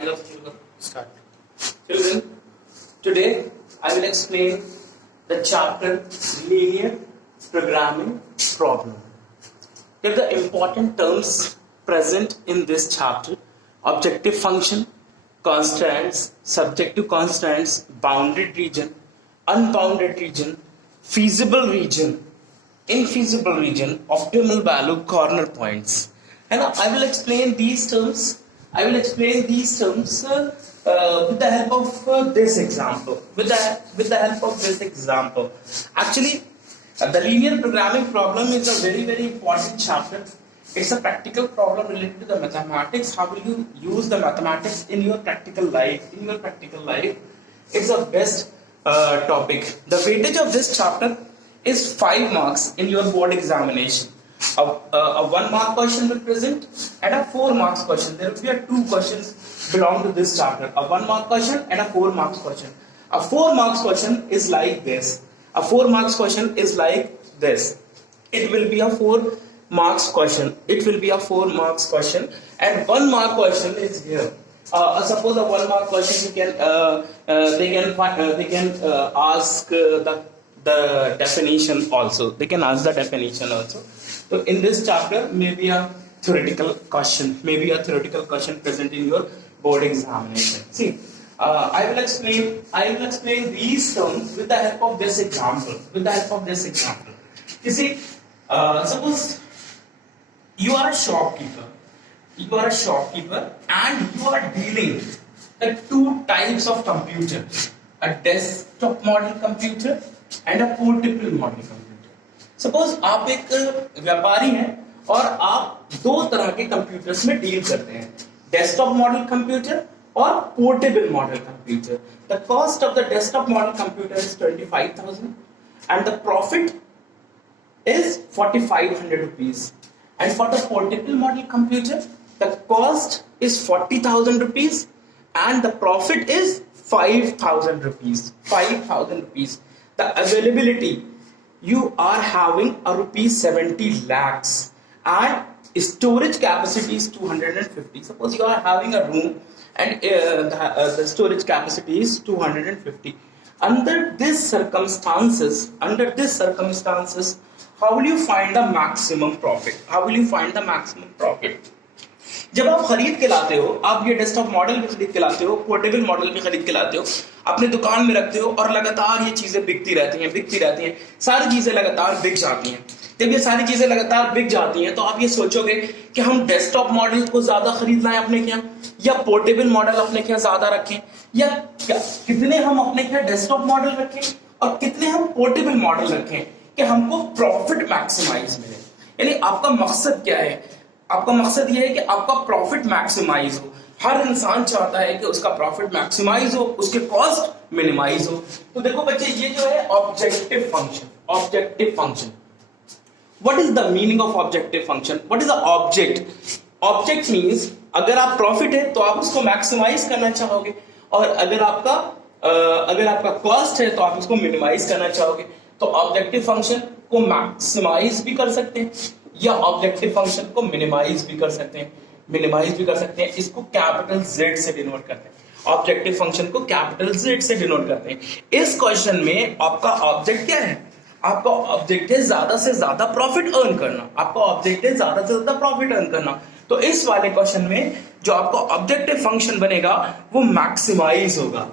Start. Children, today I will explain the chapter Linear Programming Problem. Here the important terms present in this chapter: objective function, constants, subjective constants, bounded region, unbounded region, feasible region, infeasible region, optimal value, corner points. And I will explain these terms. With the help of this example. With the help of this example. Actually, the linear programming problem is a very important chapter. It's a practical problem related to the mathematics. How will you use the mathematics in your practical life? It's a best topic. The weightage of this chapter is 5 marks in your board examination. A 1 mark question will present and a 4 marks question. There will be 2 questions belong to this chapter. A 1 mark question and a 4 marks question. A 4 marks question is like this. A 4 marks question is like this. It will be a 4 marks question. And 1 mark question is here. Suppose a 1 mark question they can ask the definition also. They can ask the definition also. So in this chapter, maybe a theoretical question present in your board examination. See, I will explain these terms with the help of this example. You see, suppose you are a shopkeeper and you are dealing with 2 types of computer: a desktop model computer and a portable model computer. Suppose आप एक व्यापारी हैं और आप 2 तरह के computers में deal करते हैं: डेस्कटॉप मॉडल कंप्यूटर और portable model computer. The cost of the desktop model computer is 25,000 and the profit is 4,500 rupees, and for the portable model computer the cost is 40,000 rupees and the profit is 5,000 rupees. The availability, you are having a rupees 70 lakhs and storage capacity is 250. Suppose you are having a room and the storage capacity is 250. Under these circumstances, how will you find the maximum profit? जब आप खरीद के लाते हो, आप ये desktop model भी खरीद के लाते हो, पोर्टेबल मॉडल भी खरीद के लाते हो, अपने दुकान में रखते हो और लगातार ये चीजें बिकती रहती हैं, सारी चीजें लगातार बिक जाती हैं. जब ये सारी चीजें लगातार बिक जाती हैं तो आप ये सोचोगे कि हम डेस्कटॉप मॉडल को ज्यादा खरीद लाएं अपने क्या, या पोर्टेबल मॉडल अपने क्या ज्यादा रखें, या कितने हम अपने क्या डेस्कटॉप मॉडल रखें और कितने हम पोर्टेबल मॉडल रखें कि हमको प्रॉफिट मैक्सिमाइज मिले. यानी आपका मकसद क्या है? आपका मकसद यह है कि आपका प्रॉफिट मैक्सिमाइज हो. हर इंसान चाहता है कि उसका प्रॉफिट मैक्सिमाइज हो, उसके कॉस्ट मिनिमाइज हो. तो देखो बच्चे, ये जो है objective function. What is the meaning of objective function? What is the object? Object means अगर आप प्रॉफिट है तो आप उसको मैक्सिमाइज करना चाहोगे, और अगर आपका कॉस्ट है तो आप उसको मिनिमाइज करना चाहोगे. तो ऑब्जेक्टिव फंक्शन को मैक्सिमाइज भी कर सकते हैं या ऑब्जेक्टिव फंक्शन को मिनिमाइज भी कर सकते हैं. इसको कैपिटल Z से डिनोट करते हैं. ऑब्जेक्टिव फंक्शन को कैपिटल Z से डिनोट करते हैं. इस क्वेश्चन में आपका ऑब्जेक्ट क्या है? आपका ऑब्जेक्ट है ज्यादा से ज्यादा प्रॉफिट अर्न करना. तो इस वाले क्वेश्चन में जो आपका ऑब्जेक्टिव फंक्शन बनेगा वो मैक्सिमाइज होगा.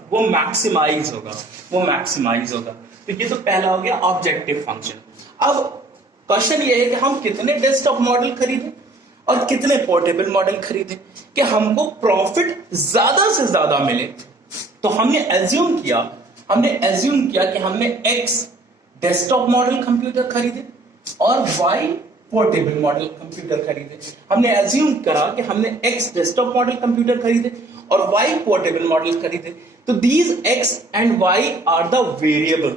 तो ये तो पहला हो गया ऑब्जेक्टिव फंक्शन. अब क्वेश्चन ये है कि हम कितने डेस्कटॉप मॉडल खरीदें और कितने पोर्टेबल मॉडल खरीदें कि हमको प्रॉफिट ज्यादा से ज्यादा मिले. तो हमने एज्यूम किया कि हमने X डेस्कटॉप मॉडल कंप्यूटर खरीदे और Y पोर्टेबल मॉडल कंप्यूटर खरीदे. हमने एज्यूम करा कि हमने X डेस्कटॉप मॉडल कंप्यूटर खरीदे और Y पोर्टेबल मॉडल खरीदे. तो these X and Y are the variable.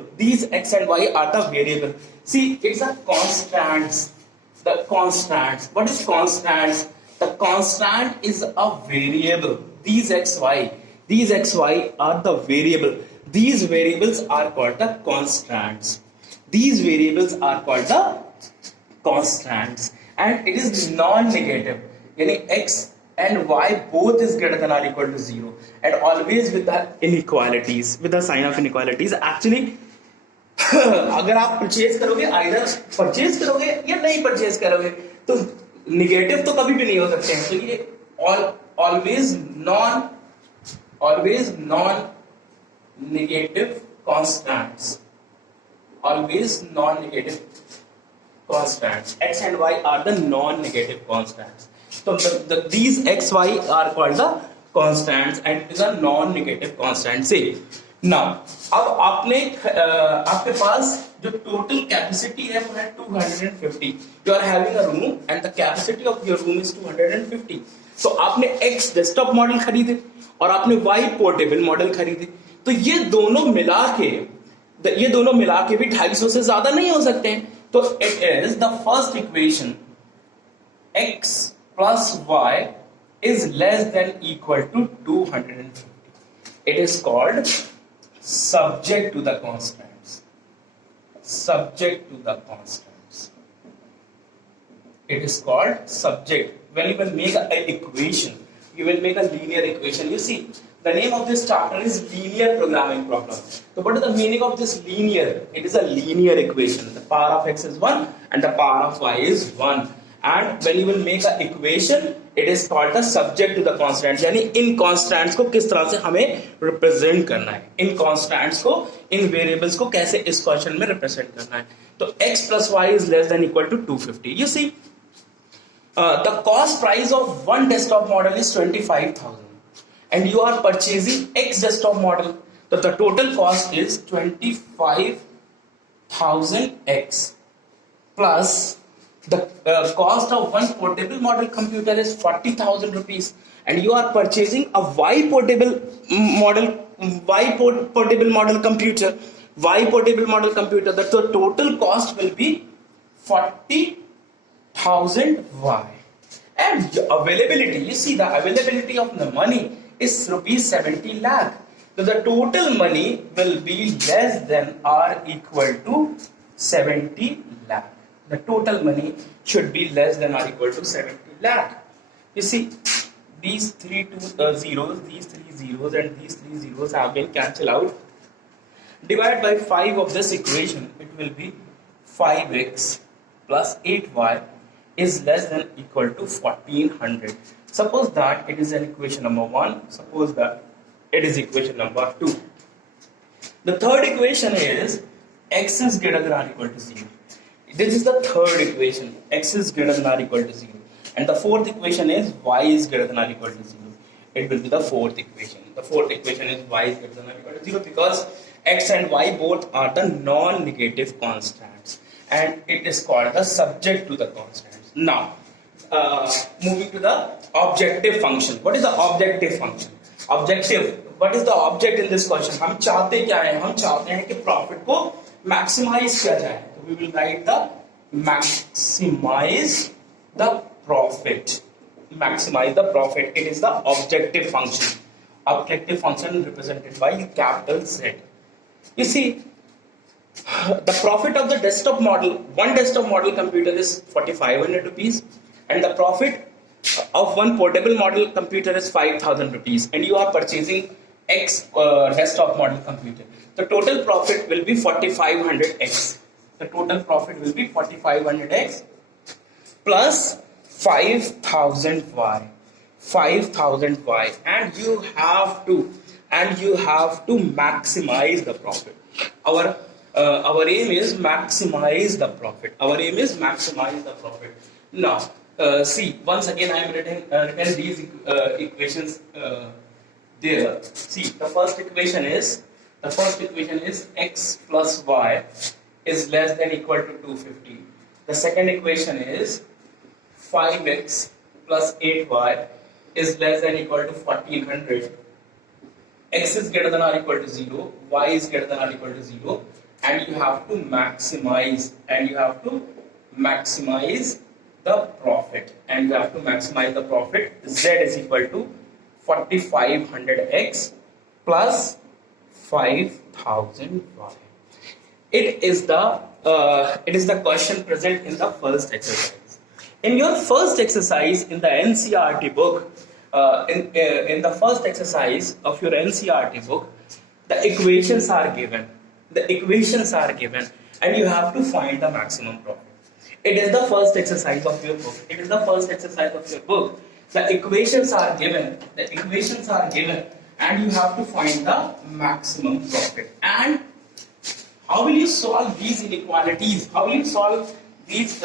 See, it's a constants. The constants. What is constants? The constant is a variable. These XY are the variable. These variables are called the constants. And it is non-negative. यानी X and y both is greater than or equal to 0, and always with the inequalities, with the sign of inequalities. Actually अगर आप purchase करोगे, either purchase करोगे या नहीं purchase करोगे, तो negative तो कभी भी नहीं हो सकते हैं. तो ये always non negative constants, always non-negative constants. X and y are the non-negative constants. So these x, y are called the constants and it is a non-negative constant. Say now, अब आपके पास जो total capacity है वो है 250. You are having a room and the capacity of your room is 250. So आपने x desktop model खरीदे और आपने y portable model खरीदे, तो ये दोनों मिला के भी 250 से ज्यादा नहीं हो सकते हैं. तो it is the first equation x plus y is less than equal to 250. It is called subject to the constants. Subject to the constants. It is called subject. When you will make an equation, you will make a linear equation. You see, the name of this chapter is linear programming problem. So what is the meaning of this linear? It is a linear equation. The power of x is 1 and the power of y is 1. And when you will make an equation, it is called the subject to the constants. यानी इन constants को किस तरह से हमें represent करना है, इन constants को, इन variables को कैसे इस question में represent करना है. तो x plus y is less than equal to 250. You see, the cost price of one desktop model is 25,000. And you are purchasing X desktop model, so the total cost is 25,000x plus the cost of one portable model computer is 40,000 rupees, and you are purchasing a Y portable model computer. That the total cost will be 40,000 Y. And availability, you see, the availability of the money is rupees 70 lakh. So the total money will be less than or equal to 70 lakh. The total money should be less than or equal to 70 lakh. You see, these three zeros, these three zeros and these three zeros have been cancelled out. Divide by 5 of this equation, it will be 5x plus 8y is less than equal to 1400. Suppose that it is an equation number 1. Suppose that it is equation number 2. The third equation is x is greater than or equal to 0. This is the third equation. X is greater than or equal to 0. And the fourth equation is y is greater than or equal to 0. It will be the fourth equation. The fourth equation is y is greater than or equal to 0 because x and y both are the non-negative constants. And it is called the subject to the constants. Now, moving to the objective function. What is the objective function? Objective. What is the object in this question? हम चाहते क्या हैं? हम चाहते हैं कि profit को maximise किया जाए. तो we will write the maximize the profit. Maximize the profit. It is the objective function. Objective function represented by capital Z. You see, the profit of the desktop model, one desktop model computer is 4,500 rupees, and the profit of one portable model computer is 5,000 rupees, and you are purchasing X desktop model computer. The total profit will be 4,500x. The total profit will be 4,500x plus 5,000y. 5,000y, and you have to maximize the profit. Our aim is maximize the profit. Now, see, once again I am written these equations there. See, the first equation is x plus y is less than equal to 250. The second equation is 5x plus 8y is less than equal to 1400. X is greater than or equal to 0, y is greater than or equal to 0, and you have to maximize the profit, Z is equal to 4,500x plus 5,000y. It is the question present in the first exercise. In your first exercise in the NCERT book, in the first exercise of your NCERT book, the equations are given. The equations are given, and you have to find the maximum profit. It is the first exercise of your book. It is the first exercise of your book. The equations are given. The equations are given, and you have to find the maximum profit. And how will you solve these inequalities? How will you solve these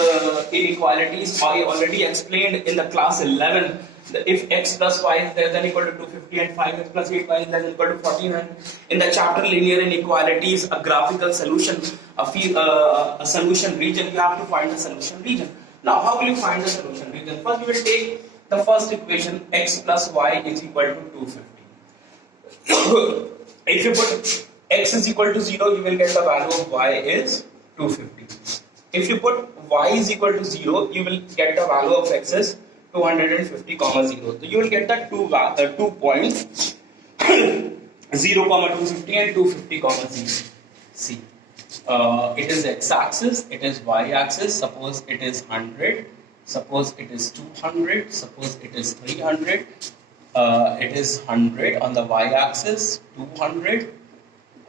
inequalities? I already explained in the class 11. If x plus y is less than equal to 250 and 5x plus 8y is less than equal to 1400. In the chapter linear inequalities, a graphical solution, a solution region, you have to find the solution region. Now, how will you find the solution region? First, you will take the first equation, x plus y is equal to 250. If you put x is equal to 0, you will get the value of y is 250. If you put y is equal to 0, you will get the value of x is 250, 0. So you will get the two points 0, 250 and 250, 0. See, it is x-axis, it is y-axis. Suppose it is 100, suppose it is 200, suppose it is 300. It is 100 on the y-axis, 200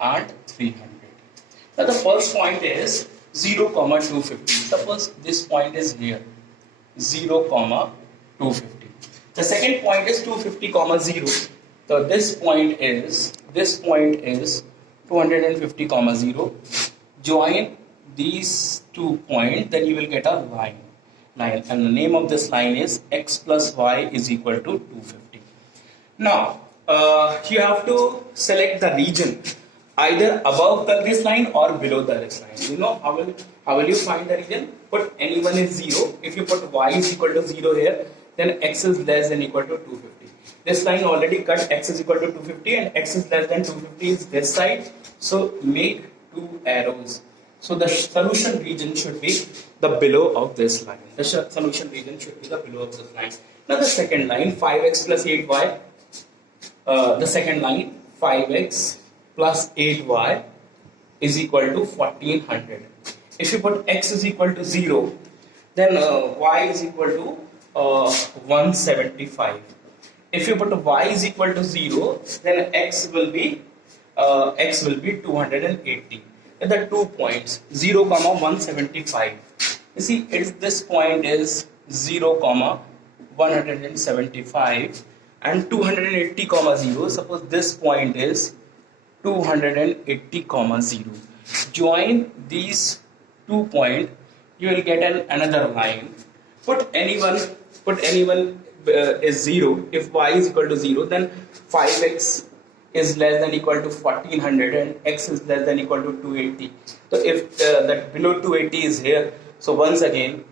and 300. Now the first point is 0, 250. Suppose this point is here, 0, 250. The second point is 250, 0. So this point is 250, 0. Join these 2 points, then you will get a line. And the name of this line is x plus y is equal to 250. Now you have to select the region either above this line or below this line. You know how will you find the region? Put any1 is 0. If you put y is equal to 0 here, then x is less than equal to 250. This line already cut x is equal to 250 and x is less than 250 is this side. So make 2 arrows. So the solution region should be the below of this line. The solution region should be the below of this line. Now the second line, 5x plus 8y. The second line, 5x plus 8y is equal to 1400. If you put x is equal to 0, then y is equal to 175. If you put y is equal to 0, then x will be 280. At the 2 points 0, 175. You see, this point is 0, 175 and 280, 0. Suppose this point is 280, 0. Join these 2 points, you will get another line. Put anyone is 0. If y is equal to 0, then 5x is less than equal to 1400 and x is less than equal to 280. So if that below 280 is here, so once again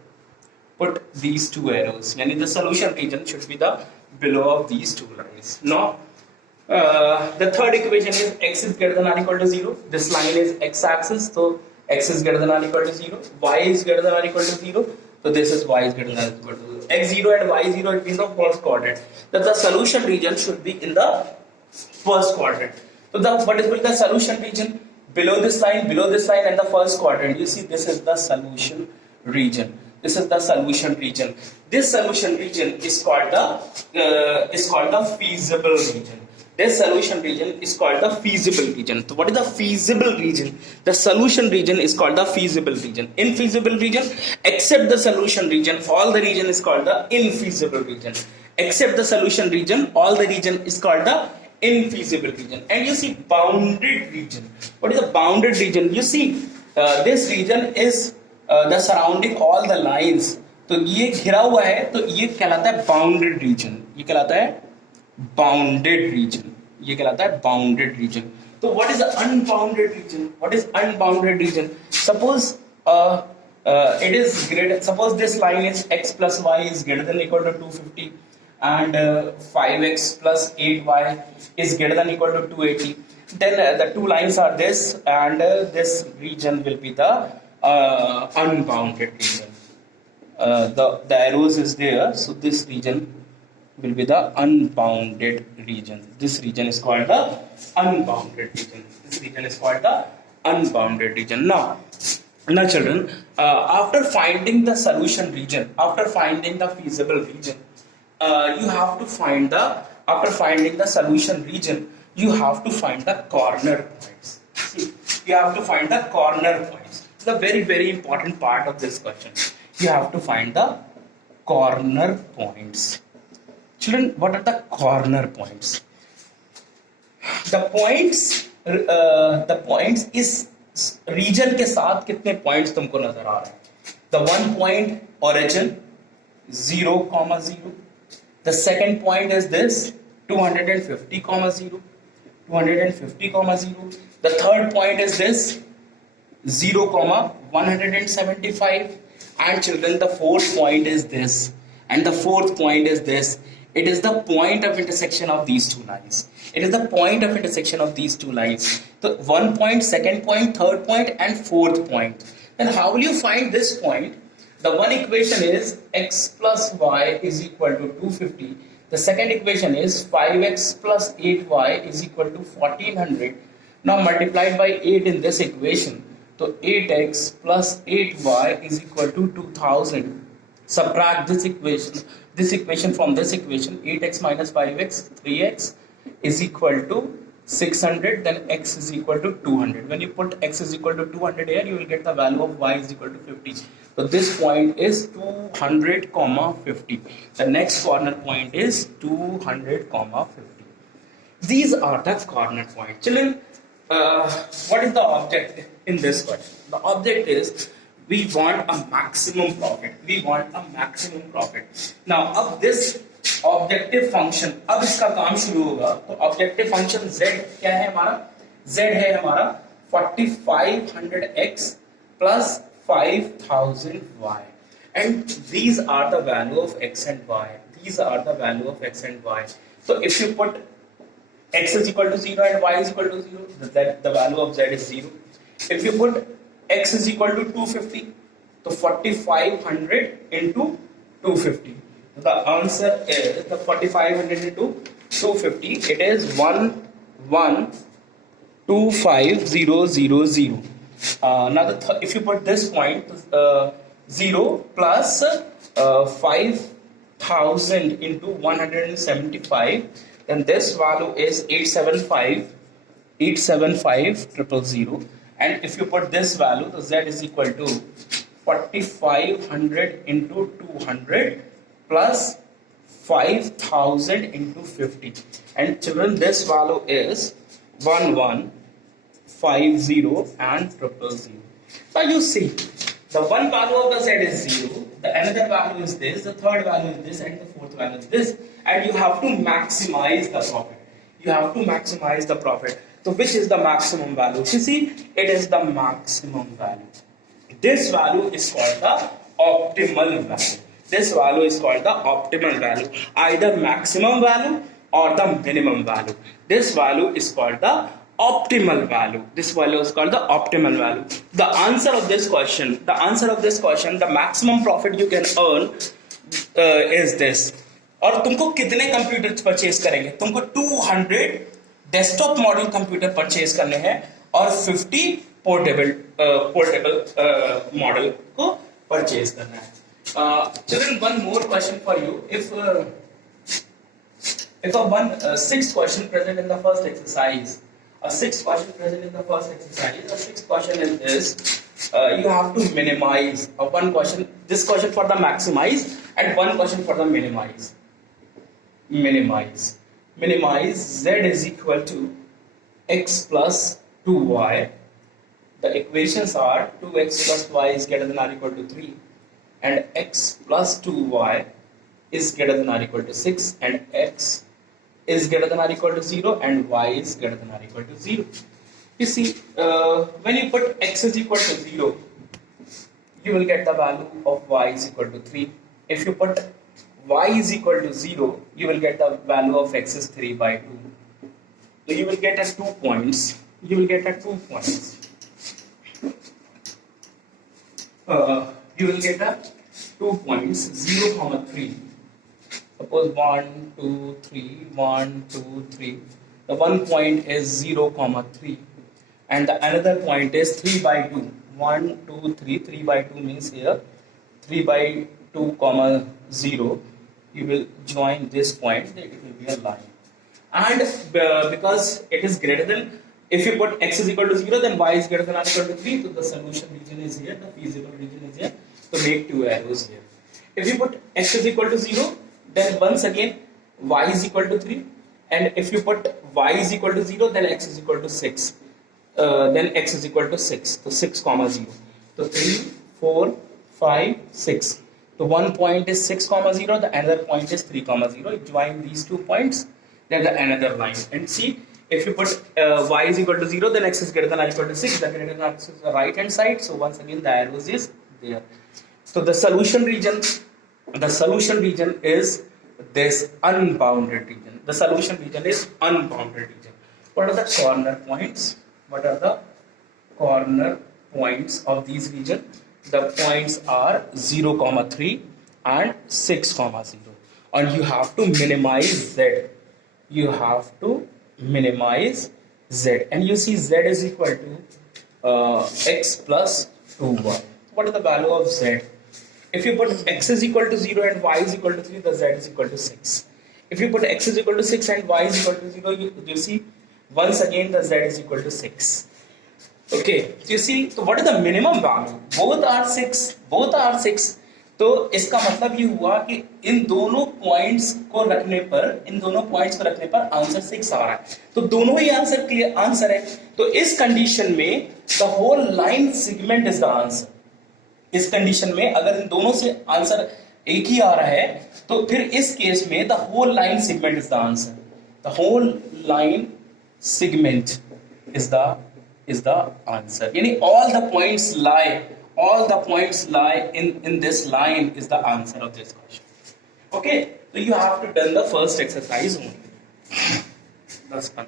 put these 2 arrows. Yani the solution region should be the below of these 2 lines. Now the third equation is x is greater than or equal to 0. This line is x-axis, so x is greater than or equal to 0. Y is greater than or equal to 0. So this is y is greater than or equal to 0. X0 and y0 it means the first quadrant. That the solution region should be in the first quadrant. So what is the solution region? Below this line and the first quadrant. You see, this is the solution region. This is the solution region. This solution region is called the feasible region. This solution region is called the feasible region. So what is the feasible region? The solution region is called the feasible region. Infeasible region, except the solution region, all the region is called the infeasible region. Except the solution region, all the region is called the infeasible region. And you see bounded region. What is the bounded region? You see this region is the surrounding all the lines. तो ये घिरा हुआ है, तो ये कहलाता है bounded region. ये कहलाता है bounded region. ये कहलाता है bounded region. So what is the unbounded region? What is unbounded region? Suppose it is greater. Suppose this line is x plus y is greater than or equal to 250. And 5x plus 8y is greater than or equal to 280. Then the 2 lines are this, and this region will be the unbounded region. The arrows is there, so this region will be the unbounded region. This region is called the unbounded region. This region is called the unbounded region. Now children, after finding the solution region, after finding the feasible region, you have to find after finding the solution region, you have to find the corner points. See, you have to find the corner points. It's a very, very important part of this question. You have to find the corner points. Children, what are the corner points? The points is region के साथ कितने points तुमको नजर आ रहे हैं? The 1 point origin 0, 0. The second point is this 250, 0, 250, 0. The third point is this 0, 175. And children, the fourth point is this, and the fourth point is this. It is the point of intersection of these two lines. It is the point of intersection of these two lines. So 1 point, second point, third point, and fourth point. Then how will you find this point? The one equation is x plus y is equal to 250. The second equation is 5x plus 8y is equal to 1400. Now multiplied by 8 in this equation. So 8x plus 8y is equal to 2000. Subtract this equation from this equation. 8x minus 5x, 3x is equal to 600. Then x is equal to 200. When you put x is equal to 200 here, you will get the value of y is equal to 50. So this point is 200, 50. The next corner point is 200, 50. These are the corner points. Children, what is the object in this question? The object is we want a maximum profit. We want a maximum profit. Now, अब this objective function, अब इसका काम शुरू होगा. तो objective function z क्या है हमारा? Z है हमारा 4500x plus 5000y. And these are the value of x and y. These are the value of x and y. So if you put x is equal to 0 and y is equal to 0, the value of z is 0. If you put x is equal to 250, so 4500 into 250. The answer is the 4500 into 250. It is 1125,000. Now if you put this point 0 plus 5000 into 175, then this value is 875,000. And if you put this value, the z is equal to 4500 into 200 plus 5000 into 50. And children, this value is 1150 and 000. Now you see, the one value of the z is 0, the another value is this, the third value is this, and the fourth value is this. And you have to maximize the profit. You have to maximize the profit. So which is the maximum value? You see, it is the maximum value. This value is called the optimal value. This value is called the optimal value. Either maximum value or the minimum value. This value is called the optimal value. This value is called the optimal value. The answer of this question, the maximum profit you can earn is this. और तुमको कितने computer purchase करेंगे? तुमको 200 desktop model computer purchase करने हैं और 50 portable model को purchase करना है. Children, one more question for you. If a sixth question present in the first exercise, the sixth question is this. You have to minimize one question. This question for the maximize and one question for the minimize. Minimize z is equal to x plus 2y. The equations are 2x plus y is greater than or equal to 3, and x plus 2y is greater than or equal to 6, and x is greater than or equal to 0, and y is greater than or equal to 0. You see, when you put x is equal to 0, you will get the value of y is equal to 3. If you put y is equal to 0, you will get the value of x is 3 by 2. So you will get at 2 points. You will get 0, 3. Suppose 1, 2, 3, 1, 2, 3. The one point is 0, 3. And the another point is 3 by 2. 1, 2, 3. 3 by 2 means here 3 by 2, 0. you will join this point, that it will be a line. And because it is greater than, if you put x is equal to 0, then y is greater than or equal to 3, so the solution region is here, the feasible region is here, so make two arrows here. If you put x is equal to 0, then once again y is equal to 3, and if you put y is equal to 0, then x is equal to 6, then x is equal to 6, so 6 comma 0, so 3 4 5 6, so one point is 6 comma 0, the another point is 3 comma 0. You join these 2 points, then the another line, and see, if you put y is equal to 0, then x is greater than or equal to 6, the greater than or equal to the right hand side, so once again the arrows is there. So the solution region is this unbounded region. The solution region is unbounded region. What are the corner points? What are the corner points of these region? The points are 0, 3 and 6, 0. And you have to minimize z. You have to minimize z. And you see z is equal to x plus 2y. What is the value of z? If you put x is equal to 0 and y is equal to 3, the z is equal to 6. If you put x is equal to 6 and y is equal to 0, you see, once again the z is equal to 6. Okay, so you see, so what is the minimum value? Both are 6. Both are 6. तो इसका मतलब ये हुआ कि इन दोनों points को रखने पर आंसर 6 आ रहा है, तो दोनों ही आंसर क्लियर आंसर है. तो इस कंडीशन में the whole line segment is the answer. इस कंडीशन में अगर इन दोनों से आंसर एक ही आ रहा है, तो फिर इस केस में the whole line segment is the answer. The whole line segment is the answer. Yani all the points lie in this line is the answer of this question. Okay, so you have to done the first exercise only. That's fun.